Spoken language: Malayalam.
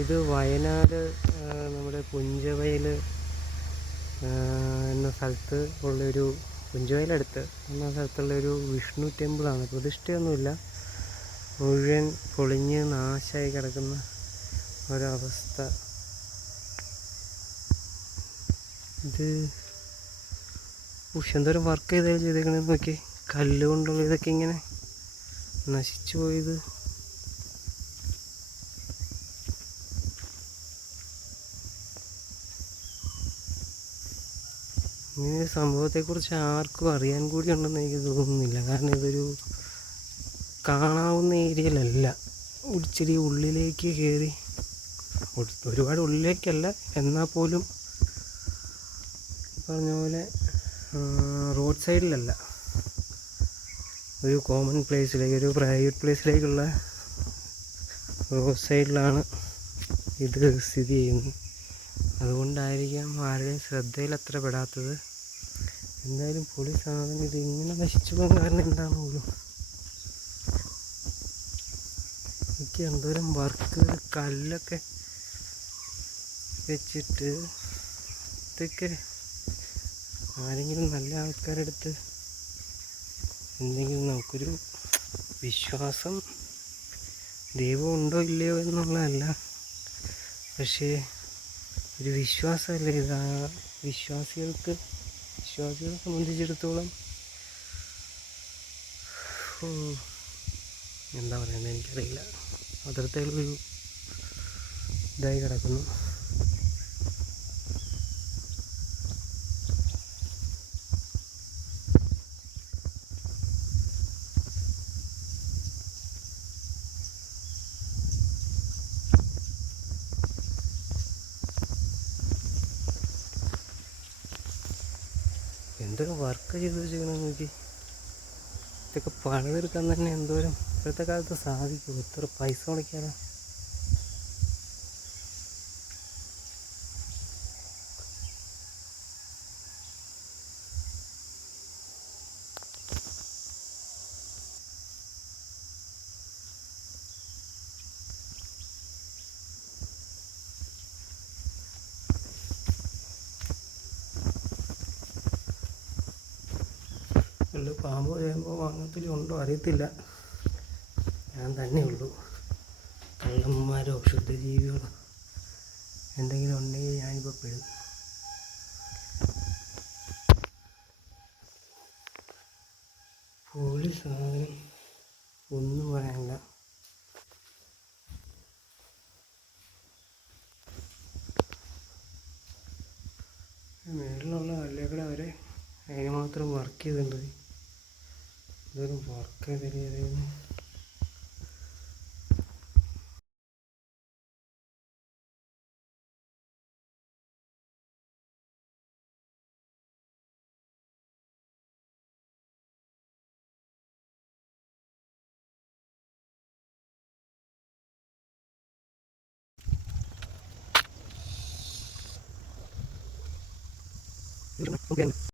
ഇത് വയനാട് നമ്മുടെ പുഞ്ചവയൽ എന്ന സ്ഥലത്ത് ഉള്ളൊരു പുഞ്ചവയലടുത്ത് എന്ന സ്ഥലത്തുള്ളൊരു വിഷ്ണു ടെമ്പിളാണ്. പ്രതിഷ്ഠയൊന്നുമില്ല, മുഴുവൻ പൊളിഞ്ഞ് നാശമായി കിടക്കുന്ന ഒരവസ്ഥ. ഇത് എന്തോരം വർക്ക് ചെയ്തേക്കണെന്ന് നോക്കി. കല്ലുകൊണ്ടുള്ള ഇതൊക്കെ ഇങ്ങനെ നശിച്ചു പോയത്. ഇങ്ങനെ സംഭവത്തെക്കുറിച്ച് ആർക്കും അറിയാൻ കൂടി ഉണ്ടെന്ന് എനിക്ക് തോന്നുന്നില്ല. കാരണം ഇതൊരു കാണാവുന്ന ഏരിയയിലല്ല, ഇച്ചിരി ഉള്ളിലേക്ക് കയറി, ഒരുപാട് ഉള്ളിലേക്കല്ല എന്നാൽ പോലും പറഞ്ഞ പോലെ റോഡ് സൈഡിലല്ല, ഒരു കോമൺ പ്ലേസിലേക്ക്, ഒരു പ്രൈവറ്റ് പ്ലേസിലേക്കുള്ള റോഡ് സൈഡിലാണ് ഇത് സ്ഥിതി ചെയ്യുന്നത്. അതുകൊണ്ടായിരിക്കാം ആരുടെയും ശ്രദ്ധയിൽ അത്ര പെടാത്തത്. എന്തായാലും പൊളി സാധനം ഇത് ഇങ്ങനെ നശിച്ചു പോകാൻ കാരണം എന്താണ് പോലും. എനിക്ക് എന്തോരം വർക്ക്, കല്ലൊക്കെ വെച്ചിട്ട് ഇതൊക്കെ ആരെങ്കിലും നല്ല ആൾക്കാരെടുത്ത് എന്തെങ്കിലും നമുക്കൊരു വിശ്വാസം, ദൈവം ഉണ്ടോ ഇല്ലയോ എന്നുള്ളതല്ല, പക്ഷേ ഒരു വിശ്വാസമല്ലേ ഇത്. വിശ്വാസികളെ സംബന്ധിച്ചിടത്തോളം എന്താ പറയുന്നത് എനിക്കറിയില്ല, അതിർത്തികളൊരു ഇതായി കിടക്കുന്നു. എന്തൊരു വർക്ക് ചെയ്ത് വെച്ചിരിക്കണമെന്ന് നോക്കി. ഇതൊക്കെ പണിതെടുക്കാൻ തന്നെ എന്തോരം ഇപ്പോഴത്തെ കാലത്ത് സാധിക്കും, എത്ര പൈസ മുടക്കിയാലോ. ഉള്ളു പാമ്പോ ചേമ്പോ വാങ്ങത്തിലും ഉണ്ടോ അറിയത്തില്ല. ഞാൻ തന്നെ ഉള്ളൂ. കള്ളന്മാരോ ക്ഷുദ്രജീവികളോ എന്തെങ്കിലും ഉണ്ടെങ്കിൽ ഞാനിപ്പോൾ പെടും. പൊളി സാധനം, ഒന്നും പറയാനില്ല. മേളിലുള്ള കല്ലേക്കൂടെ അവരെ അതിന് മാത്രം വർക്ക് ചെയ്തിട്ടുണ്ട്. ഇതൊരു വർക്ക് ചെയ്തിരുന്നു. Okay.